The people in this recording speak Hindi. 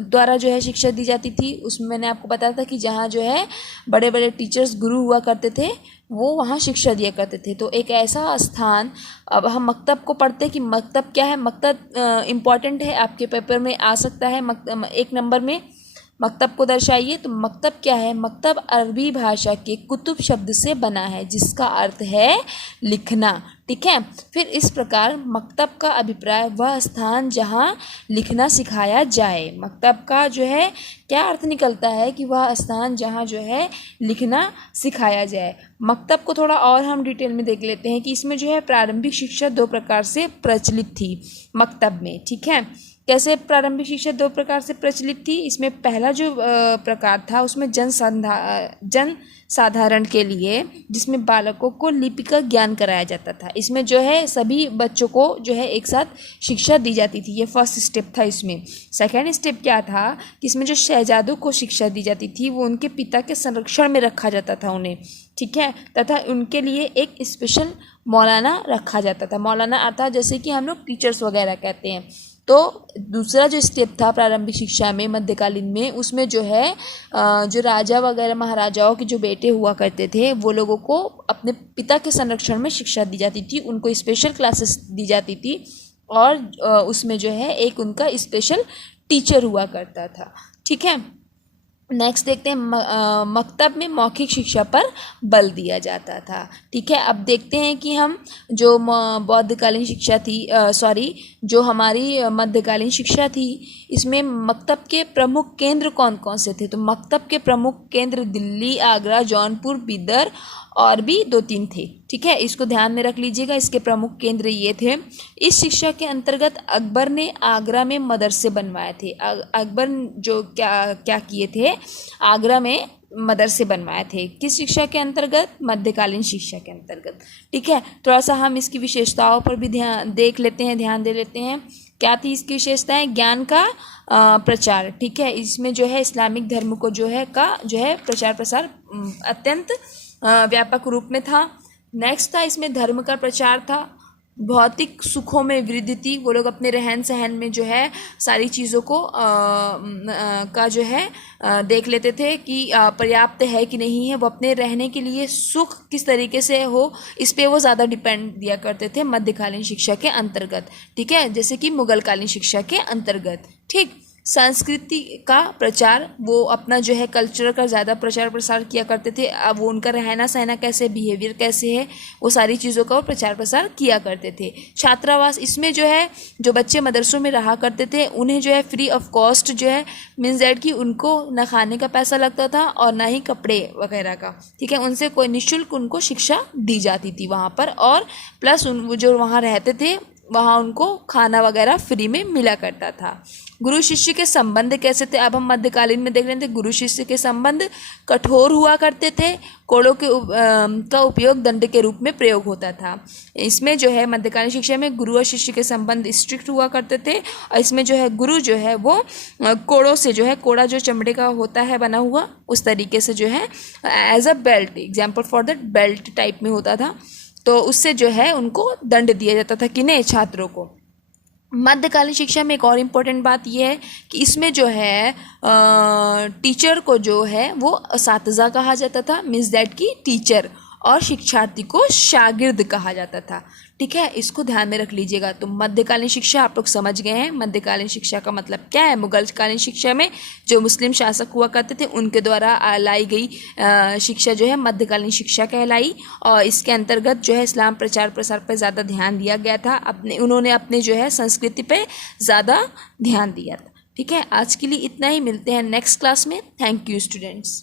द्वारा जो है शिक्षा दी जाती थी। उसमें मैंने आपको बताया था कि जहाँ जो है बड़े बड़े टीचर्स गुरु हुआ करते थे वो वहाँ शिक्षा दिया करते थे। तो एक ऐसा स्थान, अब हम मकतब को पढ़ते हैं कि मकतब क्या है। मकतब इम्पॉर्टेंट है, आपके पेपर में आ सकता है। एक नंबर में मकतब को दर्शाइए। तो मकतब क्या है? मकतब अरबी भाषा के कुतुब शब्द से बना है जिसका अर्थ है लिखना। ठीक है। फिर इस प्रकार मकतब का अभिप्राय वह स्थान जहाँ लिखना सिखाया जाए। मकतब का जो है क्या अर्थ निकलता है कि वह स्थान जहाँ जो है लिखना सिखाया जाए। मकतब को थोड़ा और हम डिटेल में देख लेते हैं कि इसमें जो है प्रारंभिक शिक्षा 2 प्रकार से प्रचलित थी मकतब में। ठीक है। कैसे प्रारंभिक शिक्षा 2 प्रकार से प्रचलित थी? इसमें पहला जो प्रकार था उसमें जन साधारण के लिए, जिसमें बालकों को लिपि का ज्ञान कराया जाता था। इसमें जो है सभी बच्चों को जो है एक साथ शिक्षा दी जाती थी। ये फर्स्ट स्टेप था। इसमें सेकेंड स्टेप क्या था कि इसमें जो शहजादों को शिक्षा दी जाती थी वो उनके पिता के संरक्षण में रखा जाता था उन्हें। ठीक है। तथा उनके लिए एक स्पेशल मौलाना रखा जाता था। मौलाना अर्थात जैसे कि हम लोग टीचर्स वगैरह कहते हैं। तो दूसरा जो स्टेप था प्रारंभिक शिक्षा में मध्यकालीन में, उसमें जो है जो राजा वगैरह महाराजाओं के जो बेटे हुआ करते थे वो लोगों को अपने पिता के संरक्षण में शिक्षा दी जाती थी। उनको स्पेशल क्लासेस दी जाती थी और उसमें जो है एक उनका स्पेशल टीचर हुआ करता था। ठीक है। नेक्स्ट देखते हैं मकतब में मौखिक शिक्षा पर बल दिया जाता था। ठीक है। अब देखते हैं कि हम जो बौद्धकालीन शिक्षा थी, जो हमारी मध्यकालीन शिक्षा थी, इसमें मकतब के प्रमुख केंद्र कौन कौन से थे। तो मकतब के प्रमुख केंद्र दिल्ली, आगरा, जौनपुर, बिदर और भी 2-3 थे। ठीक है। इसको ध्यान में रख लीजिएगा। इसके प्रमुख केंद्र ये थे। इस शिक्षा के अंतर्गत अकबर ने आगरा में मदरसे बनवाए थे। अकबर जो क्या किए थे, आगरा में मदरसे बनवाए थे। किस शिक्षा के अंतर्गत? मध्यकालीन शिक्षा के अंतर्गत। ठीक है। थोड़ा सा हम इसकी विशेषताओं पर भी ध्यान दे लेते हैं। क्या थी इसकी विशेषताएं? ज्ञान का प्रचार। ठीक है। इसमें जो है इस्लामिक धर्म को जो है प्रचार प्रसार अत्यंत व्यापक रूप में था। नेक्स्ट था इसमें धर्म का प्रचार था। भौतिक सुखों में वृद्धि थी। वो लोग अपने रहन सहन में जो है सारी चीज़ों को का जो है देख लेते थे कि पर्याप्त है कि नहीं है। वो अपने रहने के लिए सुख किस तरीके से हो, इस पे वो ज़्यादा डिपेंड दिया करते थे मध्यकालीन शिक्षा के अंतर्गत। ठीक है। जैसे कि मुगलकालीन शिक्षा के अंतर्गत। ठीक। संस्कृति का प्रचार, वो अपना जो है कल्चर का ज़्यादा प्रचार प्रसार किया करते थे। अब वो उनका रहना सहना कैसे, बिहेवियर कैसे है, वो सारी चीज़ों का वो प्रचार प्रसार किया करते थे। छात्रावास, इसमें जो है जो बच्चे मदरसों में रहा करते थे उन्हें जो है फ्री ऑफ कॉस्ट जो है मीन्स दैट कि उनको ना खाने का पैसा लगता था और ना ही कपड़े वगैरह का। ठीक है। उनसे कोई निःशुल्क उनको शिक्षा दी जाती थी वहाँ पर, और प्लस वो जो वहाँ रहते थे वहाँ उनको खाना वगैरह फ्री में मिला करता था। गुरु शिष्य के संबंध कैसे थे? अब हम मध्यकालीन में देख रहे थे गुरु शिष्य के संबंध कठोर हुआ करते थे। कोड़ों का उपयोग दंड के रूप में प्रयोग होता था। इसमें जो है मध्यकालीन शिक्षा में गुरु और शिष्य के संबंध स्ट्रिक्ट हुआ करते थे। और इसमें जो है गुरु जो है वो कोड़ों से जो है, कोड़ा जो चमड़े का होता है बना हुआ, उस तरीके से जो है as a belt, example for that belt type में होता था। तो उससे जो है उनको दंड दिया जाता था, किन्हें? छात्रों को। मध्यकालीन शिक्षा में एक और इम्पोर्टेंट बात यह है कि इसमें जो है टीचर को जो है वो असातिज़ा कहा जाता था, मीन्स दैट की टीचर, और शिक्षार्थी को शागिर्द कहा जाता था। ठीक है। इसको ध्यान में रख लीजिएगा। तो मध्यकालीन शिक्षा आप लोग समझ गए हैं। मध्यकालीन शिक्षा का मतलब क्या है? मुगलकालीन शिक्षा में जो मुस्लिम शासक हुआ करते थे उनके द्वारा लाई गई शिक्षा जो है मध्यकालीन शिक्षा कहलाई। और इसके अंतर्गत जो है इस्लाम प्रचार प्रसार पर ज़्यादा ध्यान दिया गया था। उन्होंने अपने जो है संस्कृति पे ज़्यादा ध्यान दिया था। ठीक है। आज के लिए इतना ही। मिलते हैं नेक्स्ट क्लास में। Thank you students.